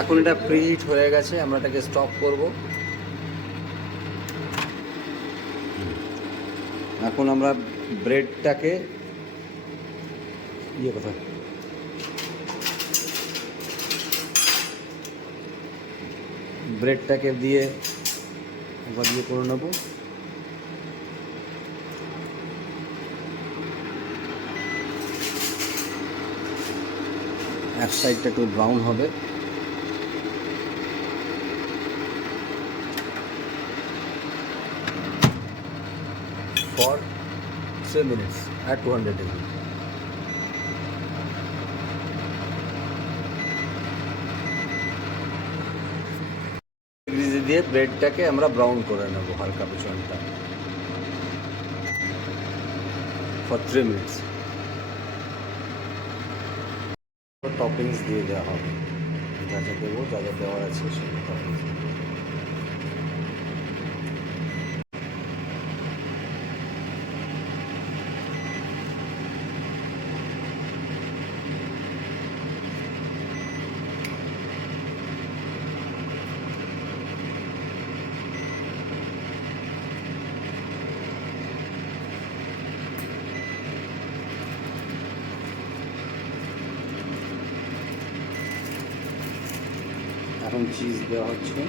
এখন এটা প্রিহিট হয়ে গেছে, আমরা এটাকে স্টপ করব। এখন আমরা ব্রেডটাকে ব্রেডটাকে দিয়ে একবার দিয়ে করে নেব। এক সাইডটা একটু ব্রাউন হবে। for 3 minutes at 200 degree. গ্রিজে দিয়ে ব্রেডটাকে আমরা ব্রাউন করে নেব হালকা পেছনটা for 3 minutes. টপিংস দিয়ে দেওয়া হবে, যা যা দেবো, যা যা দেওয়ার আছে সেগুলো টপিংস। এখন চিজ দেওয়া হচ্ছে।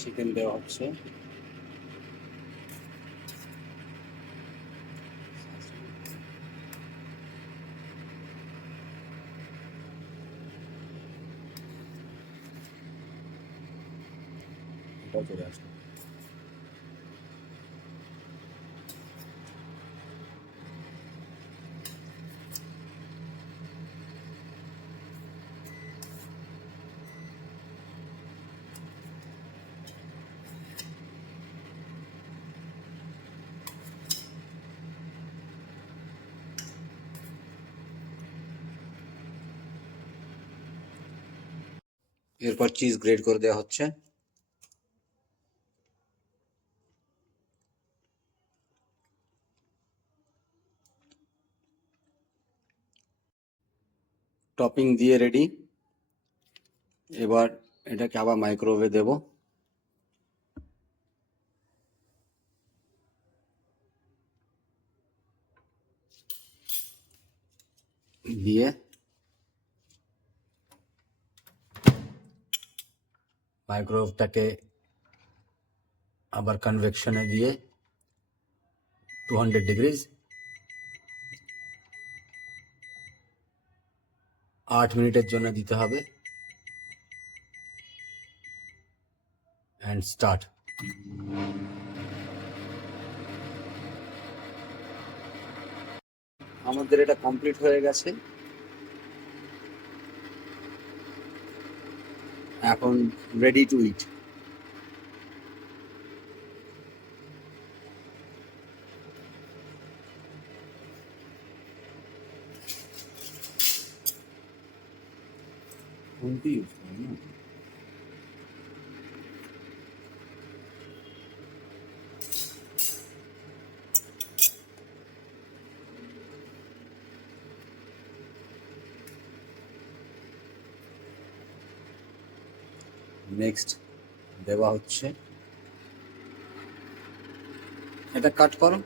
চিকেন দেওয়া হচ্ছে। এটাও চলে আসলো। এরপর চিজ গ্রেট করে দেওয়া হচ্ছে। টপিং দিয়ে রেডি। এবার এটাকে আবার মাইক্রোওয়েভে দেব। দিয়ে মাইক্রোওয়েভটাকে আবার কনভেকশনে দিয়ে 200 ডিগ্রিজ 8 মিনিটের জন্য দিতে হবে। And start. আমাদের এটা কমপ্লিট হয়ে গেছে। এখন রেডি টু ইট। নেক্সট দেওয়া হচ্ছে। এটা কাট করো।